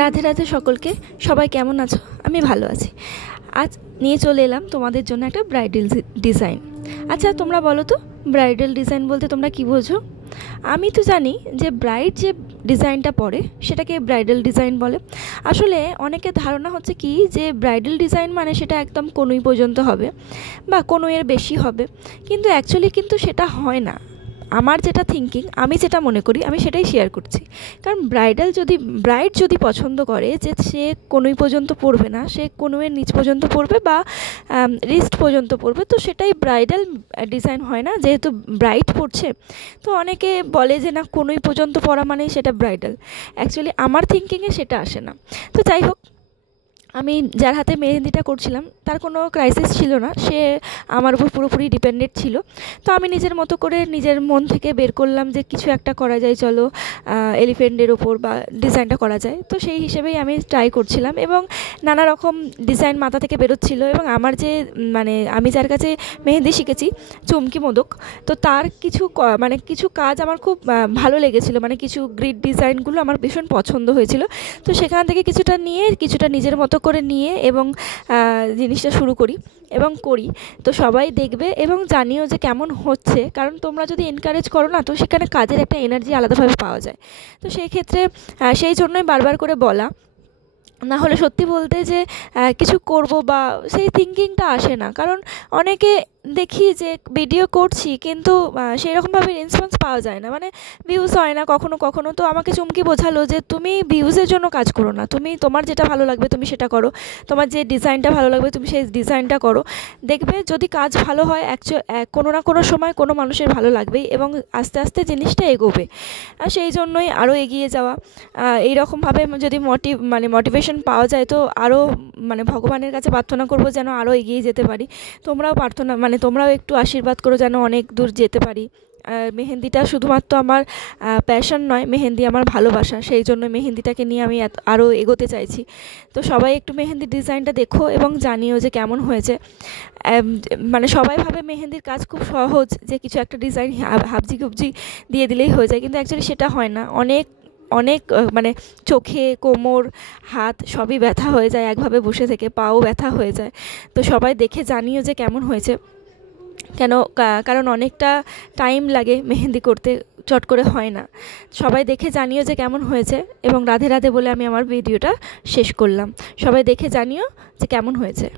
রাধে রাধে সকলকে। সবাই কেমন আছো? আমি ভালো আছি। আজ নিয়ে চলে এলাম তোমাদের জন্য একটা ব্রাইডাল ডিজাইন। আচ্ছা, তোমরা বলো তো, ব্রাইডাল ডিজাইন বলতে তোমরা কি বোঝো? আমি তো জানি যে ব্রাইড যে ডিজাইনটা পরে সেটাকে ব্রাইডাল ডিজাইন বলে। আসলে অনেকের ধারণা হচ্ছে কি যে ব্রাইডাল ডিজাইন মানে সেটা একদম কনুই পর্যন্ত হবে বা কনুইয়ের বেশি হবে, কিন্তু অ্যাকচুয়ালি কিন্তু সেটা হয় না। আমার যেটা থিঙ্কিং, আমি যেটা মনে করি, আমি সেটাই শেয়ার করছি। কারণ ব্রাইড যদি পছন্দ করে যে সে কনুই পর্যন্ত পরবে না, সে কনুইয়ের নিচ পর্যন্ত পরবে বা রিস্ট পর্যন্ত পরবে, তো সেটাই ব্রাইডাল ডিজাইন হয় না, যেহেতু ব্রাইড পরছে। তো অনেকে বলে যে না, কনুই পর্যন্ত পরা মানেই সেটা ব্রাইডাল। অ্যাকচুয়ালি আমার থিঙ্কিংয়ে সেটা আসে না। তো যাই হোক, আমি যার হাতে মেহেন্দিটা করছিলাম তার কোনো ক্রাইসিস ছিল না, সে আমার উপর পুরোপুরি ডিপেন্ডেন্ট ছিল। তো আমি নিজের মতো করে নিজের মন থেকে বের করলাম যে কিছু একটা করা যায়, চলো এলিফ্যান্টের ওপর বা ডিজাইনটা করা যায়। তো সেই হিসেবেই আমি ট্রাই করছিলাম এবং নানা রকম ডিজাইন মাথা থেকে বেরোচ্ছিল। এবং আমার যে আমি যার কাছে মেহেন্দি শিখেছি, চুমকি মোদক, তো তার কিছু কাজ আমার খুব ভালো লেগেছিলো, কিছু গ্রিড ডিজাইনগুলো আমার ভীষণ পছন্দ হয়েছিল। তো সেখান থেকে কিছুটা নিয়ে, কিছুটা নিজের মতো করে নিয়ে এবং জিনিসটা শুরু করি এবং করি। তো সবাই দেখবে এবং জানিও যে কেমন হচ্ছে, কারণ তোমরা যদি এনকারেজ করো না, তো সেখানে কাজের একটা এনার্জি আলাদাভাবে পাওয়া যায়। তো সেই ক্ষেত্রে সেই জন্যই বারবার করে বলা, না হলে সত্যি বলতে যে কিছু করব বা সেই থিঙ্কিংটা আসে না। কারণ অনেকে দেখি যে ভিডিও করছি কিন্তু সেই রকমভাবে রেসপন্স পাওয়া যায় না, ভিউজ হয় না কখনো কখনো। তো আমাকে চুমকি বোঝালো যে তুমি ভিউজের জন্য কাজ করো না, তুমি তোমার যেটা ভালো লাগবে তুমি সেটা করো, তোমার যে ডিজাইনটা ভালো লাগবে তুমি সেই ডিজাইনটা করো। দেখবে যদি কাজ ভালো হয়, কোনো না কোনো সময় কোনো মানুষের ভালো লাগবেই এবং আস্তে আস্তে জিনিসটা এগোবে। সেই জন্যই আরও এগিয়ে যাওয়া। এইরকমভাবে যদি মোটিভেশন পাওয়া যায়, তো আরও ভগবানের কাছে প্রার্থনা করব যেন আরও এগিয়ে যেতে পারি। তোমরাও একটু আশীর্বাদ করো যেন অনেক দূর যেতে পারি। মেহেন্দিটা শুধুমাত্র আমার প্যাশন নয়, মেহেন্দি আমার ভালোবাসা। সেই জন্য মেহেন্দিটাকে নিয়ে আমি আরও এগোতে চাইছি। তো সবাই একটু মেহেন্দির ডিজাইনটা দেখো এবং জানিও যে কেমন হয়েছে। সবাই ভাবে মেহেন্দির কাজ খুব সহজ, যে কিছু একটা ডিজাইন হাবজি গুবজি দিয়ে দিলেই হয়ে যায়, কিন্তু অ্যাকচুয়ালি সেটা হয় না। অনেক অনেক চোখে, কোমর, হাত সবই ব্যথা হয়ে যায় একভাবে বসে থেকে, পাও ব্যথা হয়ে যায়। তো সবাই দেখে জানিও যে কেমন হয়েছে। কারণ অনেকটা টাইম লাগে মেহেন্দি করতে, চট করে হয় না। সবাই দেখে জানিও যে কেমন হয়েছে এবং রাধে রাধে বলে আমি আমার ভিডিওটা শেষ করলাম। সবাই দেখে জানিও যে কেমন হয়েছে।